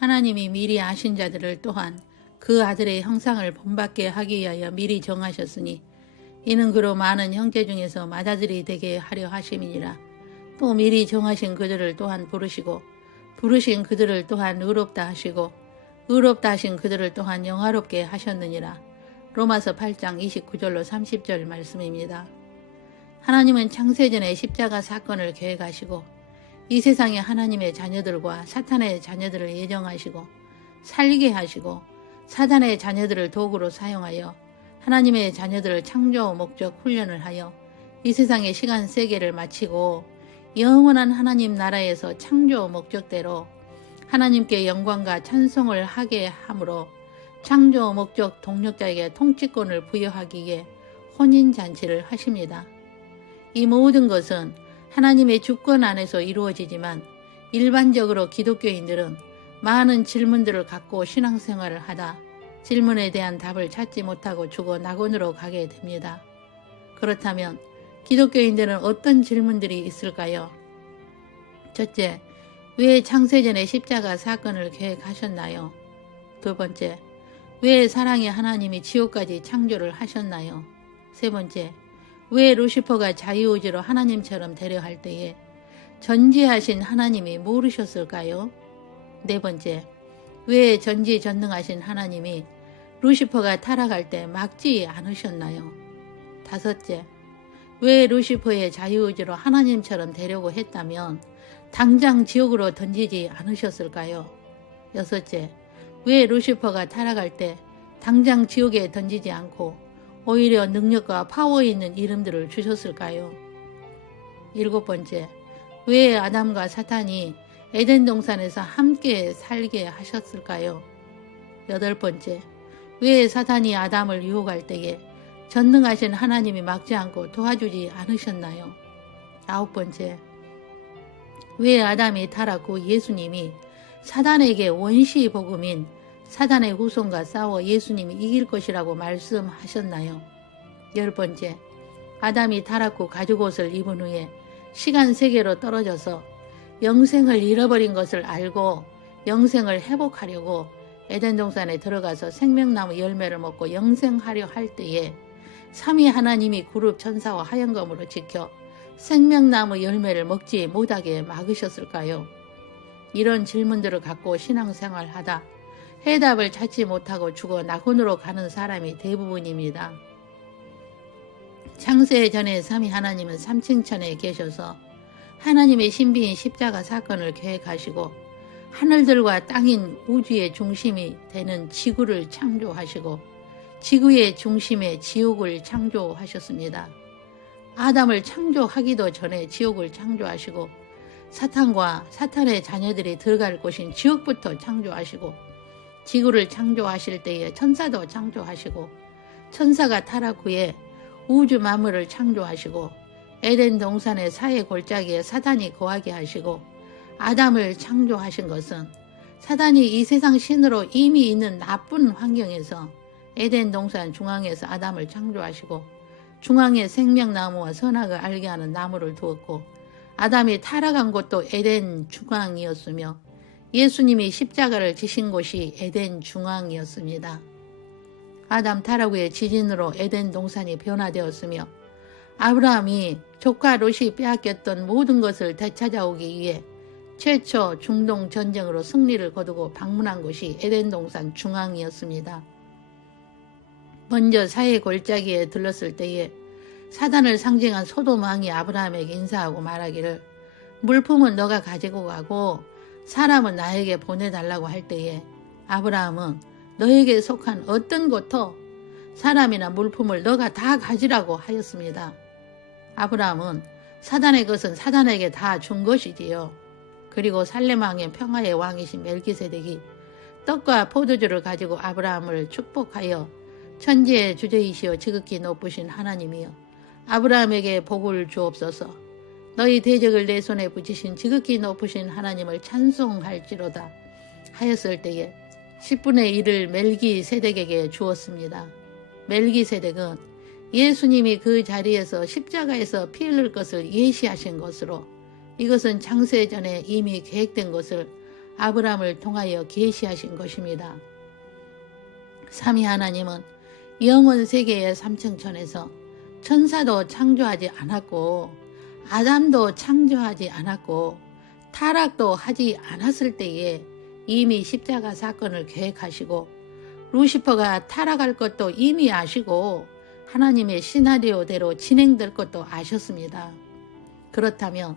하나님이 미리 아신 자들을 또한 그 아들의 형상을 본받게 하기 위하여 미리 정하셨으니 이는 그로 많은 형제 중에서 맏아들이 되게 하려 하심이니라. 또 미리 정하신 그들을 또한 부르시고 부르신 그들을 또한 의롭다 하시고 의롭다 하신 그들을 또한 영화롭게 하셨느니라. 로마서 8장 29절로 30절 말씀입니다. 하나님은 창세전에 십자가 사건을 계획하시고 이 세상의 하나님의 자녀들과 사탄의 자녀들을 예정하시고 살게 하시고 사단의 자녀들을 도구로 사용하여 하나님의 자녀들을 창조 목적 훈련을 하여 이 세상의 시간 세계를 마치고 영원한 하나님 나라에서 창조 목적대로 하나님께 영광과 찬송을 하게 하므로 창조 목적 동력자에게 통치권을 부여하기에 혼인잔치를 하십니다. 이 모든 것은 하나님의 주권 안에서 이루어지지만 일반적으로 기독교인들은 많은 질문들을 갖고 신앙생활을 하다 질문에 대한 답을 찾지 못하고 죽어 낙원으로 가게 됩니다. 그렇다면 기독교인들은 어떤 질문들이 있을까요? 첫째, 왜 창세전에 십자가 사건을 계획하셨나요? 두 번째, 왜 사랑의 하나님이 지옥까지 창조를 하셨나요? 세 번째, 왜 루시퍼가 자유의지로 하나님처럼 되려 할 때에 전지하신 하나님이 모르셨을까요? 네 번째, 왜 전지전능하신 하나님이 루시퍼가 타락할 때 막지 않으셨나요? 다섯째, 왜 루시퍼의 자유의지로 하나님처럼 되려고 했다면 당장 지옥으로 던지지 않으셨을까요? 여섯째, 왜 루시퍼가 타락할 때 당장 지옥에 던지지 않고 오히려 능력과 파워 있는 이름들을 주셨을까요? 일곱 번째, 왜 아담과 사탄이 에덴 동산에서 함께 살게 하셨을까요? 여덟 번째, 왜 사탄이 아담을 유혹할 때에 전능하신 하나님이 막지 않고 도와주지 않으셨나요? 아홉 번째, 왜 아담이 타락 후 예수님이 사단에게 원시 복음인 사단의 후손과 싸워 예수님이 이길 것이라고 말씀하셨나요? 열 번째, 아담이 타락 후 가죽옷을 입은 후에 시간 세계로 떨어져서 영생을 잃어버린 것을 알고 영생을 회복하려고 에덴 동산에 들어가서 생명나무 열매를 먹고 영생하려 할 때에 삼위 하나님이 그룹 천사와 하얀검으로 지켜 생명나무 열매를 먹지 못하게 막으셨을까요? 이런 질문들을 갖고 신앙생활하다 해답을 찾지 못하고 죽어 낙원으로 가는 사람이 대부분입니다. 창세 전에 삼위 하나님은 삼층천에 계셔서 하나님의 신비인 십자가 사건을 계획하시고 하늘들과 땅인 우주의 중심이 되는 지구를 창조하시고 지구의 중심에 지옥을 창조하셨습니다. 아담을 창조하기도 전에 지옥을 창조하시고 사탄과 사탄의 자녀들이 들어갈 곳인 지옥부터 창조하시고 지구를 창조하실 때에 천사도 창조하시고 천사가 타락 후에 우주 만물을 창조하시고 에덴 동산의 사해 골짜기에 사단이 거하게 하시고 아담을 창조하신 것은 사단이 이 세상 신으로 이미 있는 나쁜 환경에서 에덴 동산 중앙에서 아담을 창조하시고 중앙에 생명나무와 선악을 알게 하는 나무를 두었고 아담이 타락한 곳도 에덴 중앙이었으며 예수님이 십자가를 지신 곳이 에덴 중앙이었습니다. 아담 타락 후에 지진으로 에덴 동산이 변화되었으며 아브라함이 조카 롯이 빼앗겼던 모든 것을 되찾아오기 위해 최초 중동 전쟁으로 승리를 거두고 방문한 곳이 에덴 동산 중앙이었습니다. 먼저 사해 골짜기에 들렀을 때에 사단을 상징한 소돔 왕이 아브라함에게 인사하고 말하기를 물품은 너가 가지고 가고 사람은 나에게 보내달라고 할 때에 아브라함은 너에게 속한 어떤 것도 사람이나 물품을 너가 다 가지라고 하였습니다. 아브라함은 사단의 것은 사단에게 다 준 것이지요. 그리고 살렘 왕의 평화의 왕이신 멜기세덱이 떡과 포도주를 가지고 아브라함을 축복하여 천지의 주제이시여 지극히 높으신 하나님이여 아브라함에게 복을 주옵소서. 너희 대적을 내 손에 붙이신 지극히 높으신 하나님을 찬송할지로다 하였을 때에 10분의 1을 멜기세덱에게 주었습니다. 멜기세덱은 예수님이 그 자리에서 십자가에서 피 흘릴 것을 예시하신 것으로 이것은 창세 전에 이미 계획된 것을 아브라함을 통하여 계시하신 것입니다. 삼위 하나님은 영원 세계의 삼층천에서 천사도 창조하지 않았고 아담도 창조하지 않았고 타락도 하지 않았을 때에 이미 십자가 사건을 계획하시고 루시퍼가 타락할 것도 이미 아시고 하나님의 시나리오대로 진행될 것도 아셨습니다. 그렇다면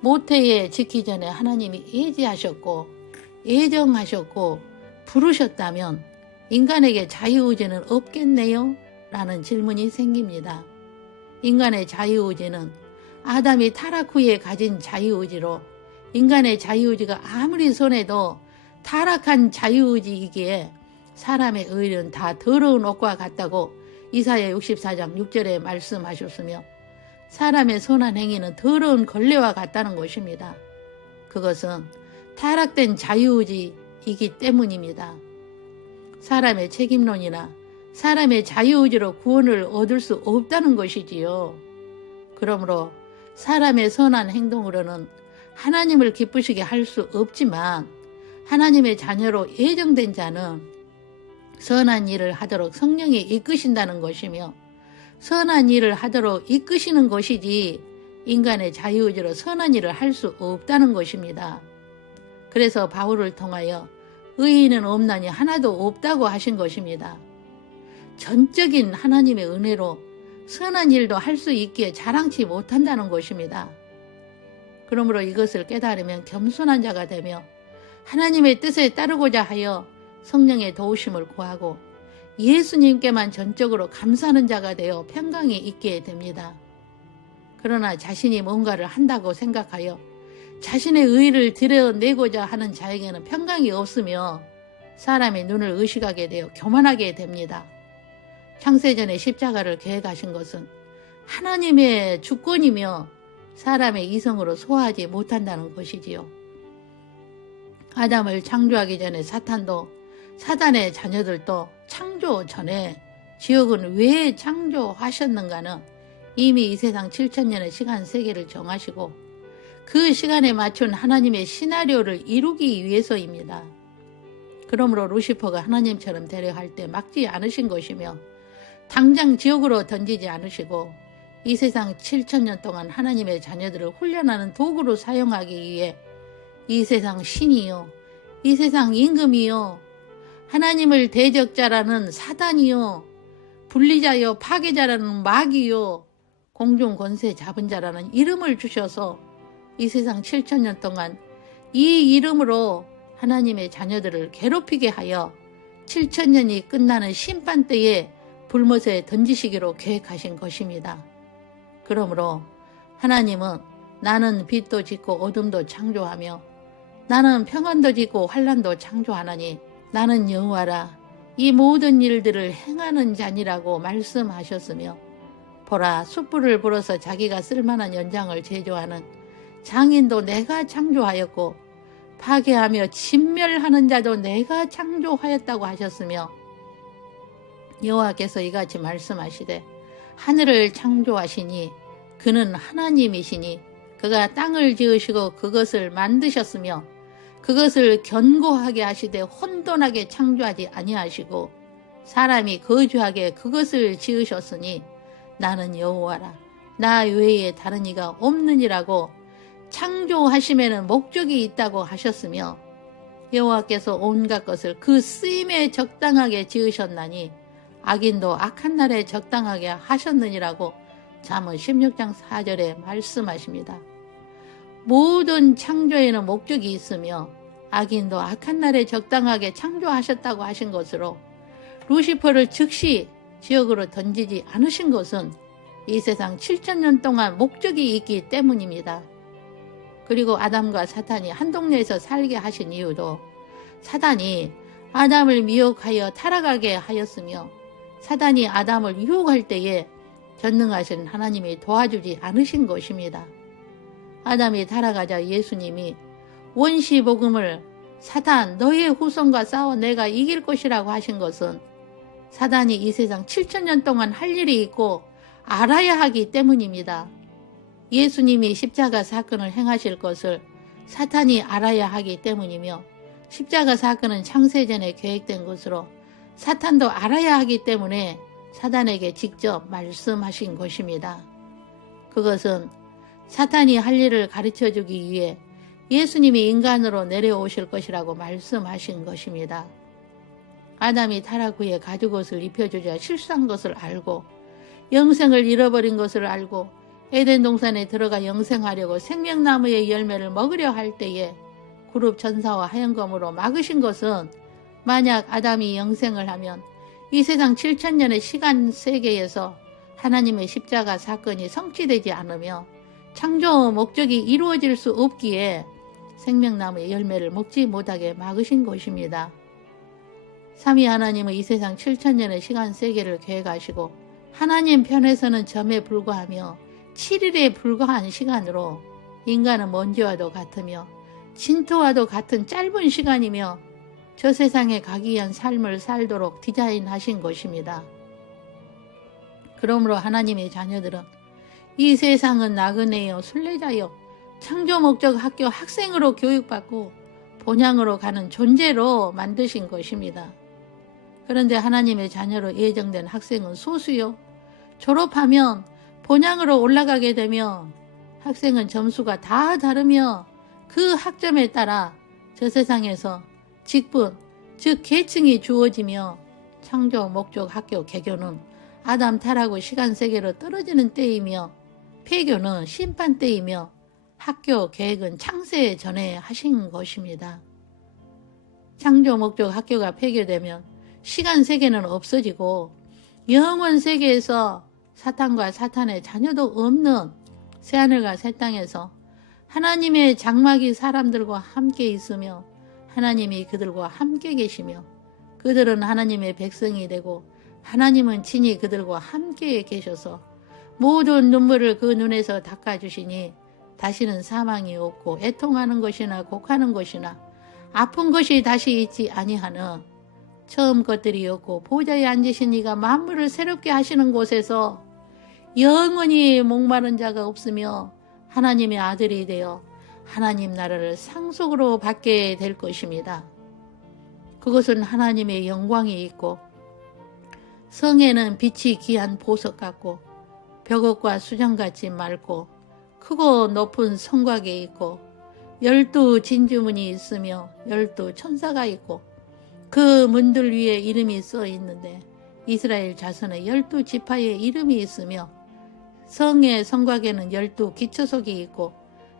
모태에 짓기 전에 하나님이 예지하셨고 예정하셨고 부르셨다면 인간에게 자유의지는 없겠네요? 라는 질문이 생깁니다. 인간의 자유의지는 아담이 타락 후에 가진 자유의지로 인간의 자유의지가 아무리 손해도 타락한 자유의지이기에 사람의 의는 다 더러운 옷과 같다고 이사야 64장 6절에 말씀하셨으며 사람의 선한 행위는 더러운 걸레와 같다는 것입니다. 그것은 타락된 자유의지이기 때문입니다. 사람의 책임론이나 사람의 자유의지로 구원을 얻을 수 없다는 것이지요. 그러므로 사람의 선한 행동으로는 하나님을 기쁘시게 할 수 없지만 하나님의 자녀로 예정된 자는 선한 일을 하도록 성령이 이끄신다는 것이며 선한 일을 하도록 이끄시는 것이지 인간의 자유의지로 선한 일을 할 수 없다는 것입니다. 그래서 바울을 통하여 의인은 없나니 하나도 없다고 하신 것입니다. 전적인 하나님의 은혜로 선한 일도 할 수 있기에 자랑치 못한다는 것입니다. 그러므로 이것을 깨달으면 겸손한 자가 되며 하나님의 뜻에 따르고자 하여 성령의 도우심을 구하고 예수님께만 전적으로 감사하는 자가 되어 평강이 있게 됩니다. 그러나 자신이 뭔가를 한다고 생각하여 자신의 의의를 드러내고자 하는 자에게는 평강이 없으며 사람의 눈을 의식하게 되어 교만하게 됩니다. 창세전에 십자가를 계획하신 것은 하나님의 주권이며 사람의 이성으로 소화하지 못한다는 것이지요. 아담을 창조하기 전에 사단의 자녀들도 창조 전에 지옥은 왜 창조하셨는가는 이미 이 세상 7천년의 시간 세계를 정하시고 그 시간에 맞춘 하나님의 시나리오를 이루기 위해서입니다. 그러므로 루시퍼가 하나님처럼 되려 할 때 막지 않으신 것이며 당장 지옥으로 던지지 않으시고 이 세상 7천년 동안 하나님의 자녀들을 훈련하는 도구로 사용하기 위해 이 세상 신이요, 이 세상 임금이요, 하나님을 대적자라는 사단이요, 분리자요, 파괴자라는 마귀요, 공중 권세 잡은 자라는 이름을 주셔서 이 세상 7천년 동안 이 이름으로 하나님의 자녀들을 괴롭히게 하여 7천년이 끝나는 심판 때에 불못에 던지시기로 계획하신 것입니다. 그러므로 하나님은 나는 빛도 짓고 어둠도 창조하며 나는 평안도 짓고 환난도 창조하나니 나는 여호와라 이 모든 일들을 행하는 자니라고 말씀하셨으며 보라 숯불을 불어서 자기가 쓸만한 연장을 제조하는 장인도 내가 창조하였고 파괴하며 진멸하는 자도 내가 창조하였다고 하셨으며 여호와께서 이같이 말씀하시되 하늘을 창조하시니 그는 하나님이시니 그가 땅을 지으시고 그것을 만드셨으며 그것을 견고하게 하시되 혼돈하게 창조하지 아니하시고 사람이 거주하게 그것을 지으셨으니 나는 여호와라 나 외에 다른 이가 없느니라고 창조하심에는 목적이 있다고 하셨으며 여호와께서 온갖 것을 그 쓰임에 적당하게 지으셨나니 악인도 악한 날에 적당하게 하셨느니라고 잠언 16장 4절에 말씀하십니다. 모든 창조에는 목적이 있으며 악인도 악한 날에 적당하게 창조하셨다고 하신 것으로 루시퍼를 즉시 지옥으로 던지지 않으신 것은 이 세상 7천년 동안 목적이 있기 때문입니다. 그리고 아담과 사탄이 한 동네에서 살게 하신 이유도 사단이 아담을 미혹하여 타락하게 하였으며 사단이 아담을 유혹할 때에 전능하신 하나님이 도와주지 않으신 것입니다. 아담이 타락하자 예수님이 원시복음을 사단 너의 후손과 싸워 내가 이길 것이라고 하신 것은 사단이 이 세상 7천년 동안 할 일이 있고 알아야 하기 때문입니다. 예수님이 십자가 사건을 행하실 것을 사탄이 알아야 하기 때문이며 십자가 사건은 창세전에 계획된 것으로 사탄도 알아야 하기 때문에 사단에게 직접 말씀하신 것입니다. 그것은 사탄이 할 일을 가르쳐주기 위해 예수님이 인간으로 내려오실 것이라고 말씀하신 것입니다. 아담이 타락 후에 가죽옷을 입혀주자 실수한 것을 알고 영생을 잃어버린 것을 알고 에덴 동산에 들어가 영생하려고 생명나무의 열매를 먹으려 할 때에 그룹 천사와 하얀검으로 막으신 것은 만약 아담이 영생을 하면 이 세상 7천년의 시간 세계에서 하나님의 십자가 사건이 성취되지 않으며 창조 목적이 이루어질 수 없기에 생명나무의 열매를 먹지 못하게 막으신 것입니다. 삼위 하나님은 이 세상 7천년의 시간 세계를 계획하시고 하나님 편에서는 점에 불과하며 7일에 불과한 시간으로 인간은 먼지와도 같으며 진토와도 같은 짧은 시간이며 저 세상에 가기 위한 삶을 살도록 디자인하신 것입니다. 그러므로 하나님의 자녀들은 이 세상은 나그네요 순례자요 창조 목적 학교 학생으로 교육받고 본향으로 가는 존재로 만드신 것입니다. 그런데 하나님의 자녀로 예정된 학생은 소수요. 졸업하면 본향으로 올라가게 되며 학생은 점수가 다 다르며 그 학점에 따라 저 세상에서 직분, 즉 계층이 주어지며 창조 목적 학교 개교는 아담 타락 후 시간 세계로 떨어지는 때이며 폐교는 심판 때이며 학교 계획은 창세 전에 하신 것입니다. 창조 목적 학교가 폐교되면 시간 세계는 없어지고 영원 세계에서 사탄과 사탄의 자녀도 없는 새하늘과 새 땅에서 하나님의 장막이 사람들과 함께 있으며 하나님이 그들과 함께 계시며 그들은 하나님의 백성이 되고 하나님은 친히 그들과 함께 계셔서 모든 눈물을 그 눈에서 닦아주시니 다시는 사망이 없고 애통하는 것이나 곡하는 것이나 아픈 것이 다시 있지 아니하는 처음 것들이 없고 보좌에 앉으신 이가 만물을 새롭게 하시는 곳에서 영원히 목마른 자가 없으며 하나님의 아들이 되어 하나님 나라를 상속으로 받게 될 것입니다. 그것은 하나님의 영광이 있고 성에는 빛이 귀한 보석 같고 벽옥과 수정같이 맑고 크고 높은 성곽이 있고 12 진주문이 있으며 12 천사가 있고 그 문들 위에 이름이 써 있는데 이스라엘 자손의 12 지파의 이름이 있으며 성의 성곽에는 12 기초석이 있고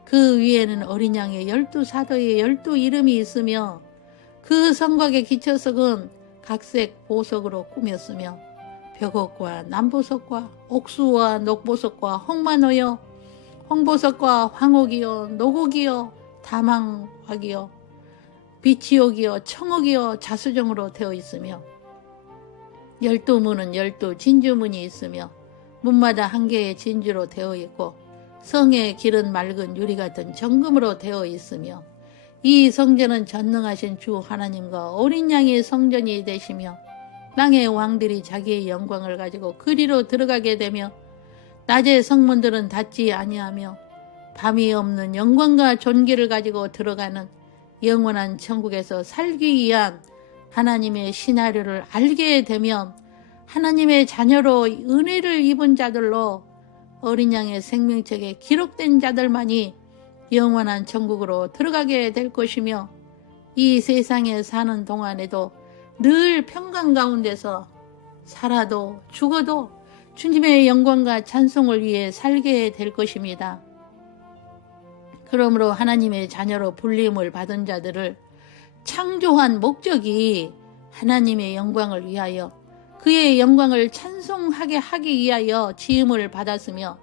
그 위에는 어린 양의 12 사도의 12 이름이 있으며 그 성곽의 기초석은 각색 보석으로 꾸몄으며 벽옥과 남보석과 옥수와 녹보석과 홍마노여 홍보석과 황옥이여 노곡이여 다망화기여 비치옥이여 청옥이여 자수정으로 되어 있으며 12문은 12 진주문이 있으며 문마다 한 개의 진주로 되어 있고 성의 길은 맑은 유리 같은 정금으로 되어 있으며 이 성전은 전능하신 주 하나님과 어린 양의 성전이 되시며 땅의 왕들이 자기의 영광을 가지고 그리로 들어가게 되며 낮의 성문들은 닫지 아니하며 밤이 없는 영광과 존귀를 가지고 들어가는 영원한 천국에서 살기 위한 하나님의 시나리오를 알게 되면 하나님의 자녀로 은혜를 입은 자들로 어린 양의 생명책에 기록된 자들만이 영원한 천국으로 들어가게 될 것이며 이 세상에 사는 동안에도 늘 평강 가운데서 살아도 죽어도 주님의 영광과 찬송을 위해 살게 될 것입니다. 그러므로 하나님의 자녀로 불림을 받은 자들을 창조한 목적이 하나님의 영광을 위하여 그의 영광을 찬송하게 하기 위하여 지음을 받았으며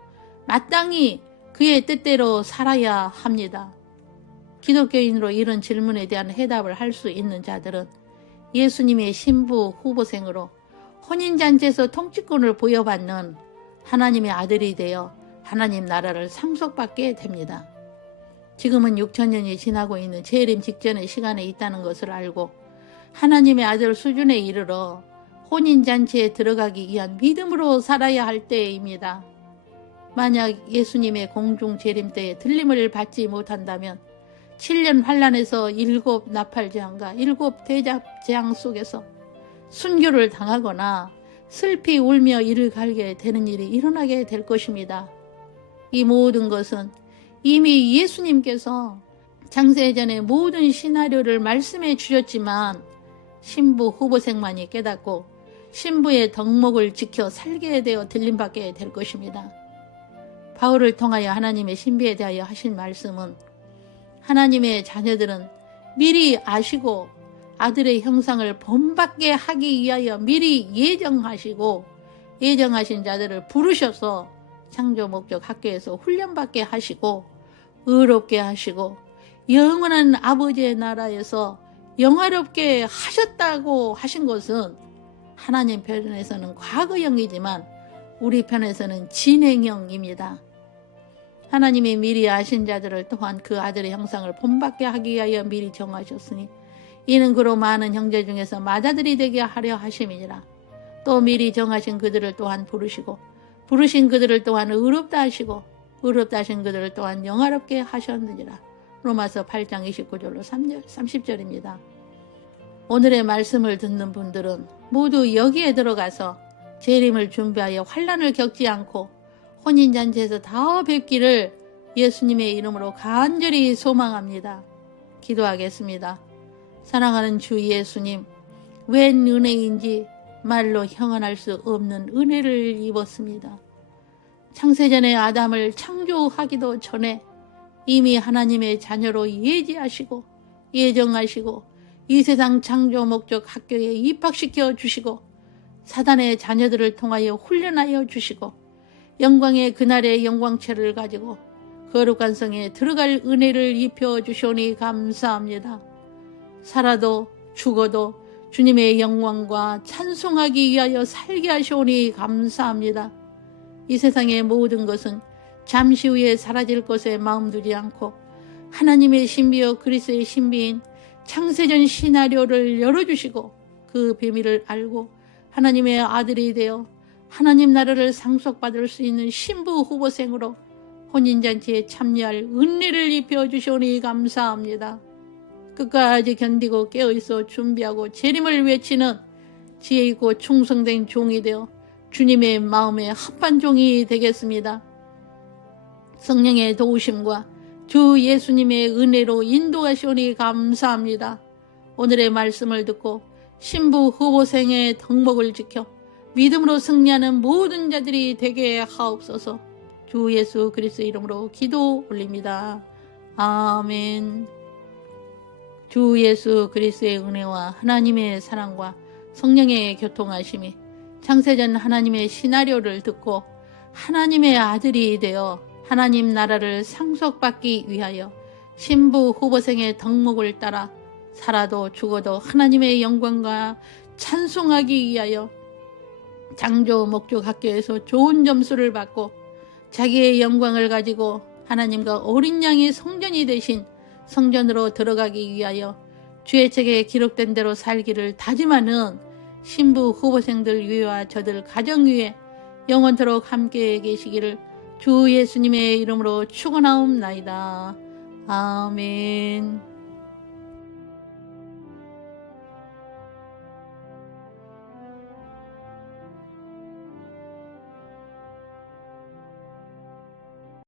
마땅히 그의 뜻대로 살아야 합니다. 기독교인으로 이런 질문에 대한 해답을 할 수 있는 자들은 예수님의 신부 후보생으로 혼인잔치에서 통치권을 부여받는 하나님의 아들이 되어 하나님 나라를 상속받게 됩니다. 지금은 6천년이 지나고 있는 재림 직전의 시간에 있다는 것을 알고 하나님의 아들 수준에 이르러 혼인잔치에 들어가기 위한 믿음으로 살아야 할 때입니다. 만약 예수님의 공중 재림 때에 들림을 받지 못한다면 7년 환란에서 7 나팔재앙과 7 대접재앙 속에서 순교를 당하거나 슬피 울며 이를 갈게 되는 일이 일어나게 될 것입니다. 이 모든 것은 이미 예수님께서 창세전의 모든 시나리오를 말씀해 주셨지만 신부 후보생만이 깨닫고 신부의 덕목을 지켜 살게 되어 들림받게 될 것입니다. 바울을 통하여 하나님의 신비에 대하여 하신 말씀은 하나님의 자녀들은 미리 아시고 아들의 형상을 본받게 하기 위하여 미리 예정하시고 예정하신 자들을 부르셔서 창조 목적 학교에서 훈련받게 하시고 의롭게 하시고 영원한 아버지의 나라에서 영화롭게 하셨다고 하신 것은 하나님 편에서는 과거형이지만 우리 편에서는 진행형입니다. 하나님이 미리 아신 자들을 또한 그 아들의 형상을 본받게 하기 위하여 미리 정하셨으니 이는 그로 많은 형제 중에서 맏아들이 되게 하려 하심이니라. 또 미리 정하신 그들을 또한 부르시고 부르신 그들을 또한 의롭다 하시고 의롭다 하신 그들을 또한 영화롭게 하셨느니라. 로마서 8장 29절로 30절입니다. 오늘의 말씀을 듣는 분들은 모두 여기에 들어가서 재림을 준비하여 환난을 겪지 않고 혼인잔치에서 다 뵙기를 예수님의 이름으로 간절히 소망합니다. 기도하겠습니다. 사랑하는 주 예수님, 웬 은혜인지 말로 형언할 수 없는 은혜를 입었습니다. 창세전에 아담을 창조하기도 전에 이미 하나님의 자녀로 예지하시고 예정하시고 이 세상 창조 목적 학교에 입학시켜 주시고 사단의 자녀들을 통하여 훈련하여 주시고 영광의 그날의 영광체를 가지고 거룩한 성에 들어갈 은혜를 입혀 주시오니 감사합니다. 살아도 죽어도 주님의 영광과 찬송하기 위하여 살게 하시오니 감사합니다. 이 세상의 모든 것은 잠시 후에 사라질 것에 마음 두지 않고 하나님의 신비여 그리스도의 신비인 창세전 시나리오를 열어주시고 그 비밀을 알고 하나님의 아들이 되어 하나님 나라를 상속받을 수 있는 신부 후보생으로 혼인잔치에 참여할 은혜를 입혀주시오니 감사합니다. 끝까지 견디고 깨어있어 준비하고 재림을 외치는 지혜 있고 충성된 종이 되어 주님의 마음에 합한 종이 되겠습니다. 성령의 도우심과 주 예수님의 은혜로 인도하시오니 감사합니다. 오늘의 말씀을 듣고 신부 후보생의 덕목을 지켜 믿음으로 승리하는 모든 자들이 되게 하옵소서. 주 예수 그리스도 이름으로 기도 올립니다. 아멘. 주 예수 그리스도의 은혜와 하나님의 사랑과 성령의 교통하심이 창세전 하나님의 시나리오를 듣고 하나님의 아들이 되어 하나님 나라를 상속받기 위하여 신부 후보생의 덕목을 따라 살아도 죽어도 하나님의 영광과 찬송하기 위하여 창조 목적 학교에서 좋은 점수를 받고 자기의 영광을 가지고 하나님과 어린 양이 성전이 되신 성전으로 들어가기 위하여 주의 책에 기록된 대로 살기를 다짐하는 신부 후보생들 위와 저들 가정 위에 영원토록 함께 계시기를 주 예수님의 이름으로 축원하옵나이다. 아멘.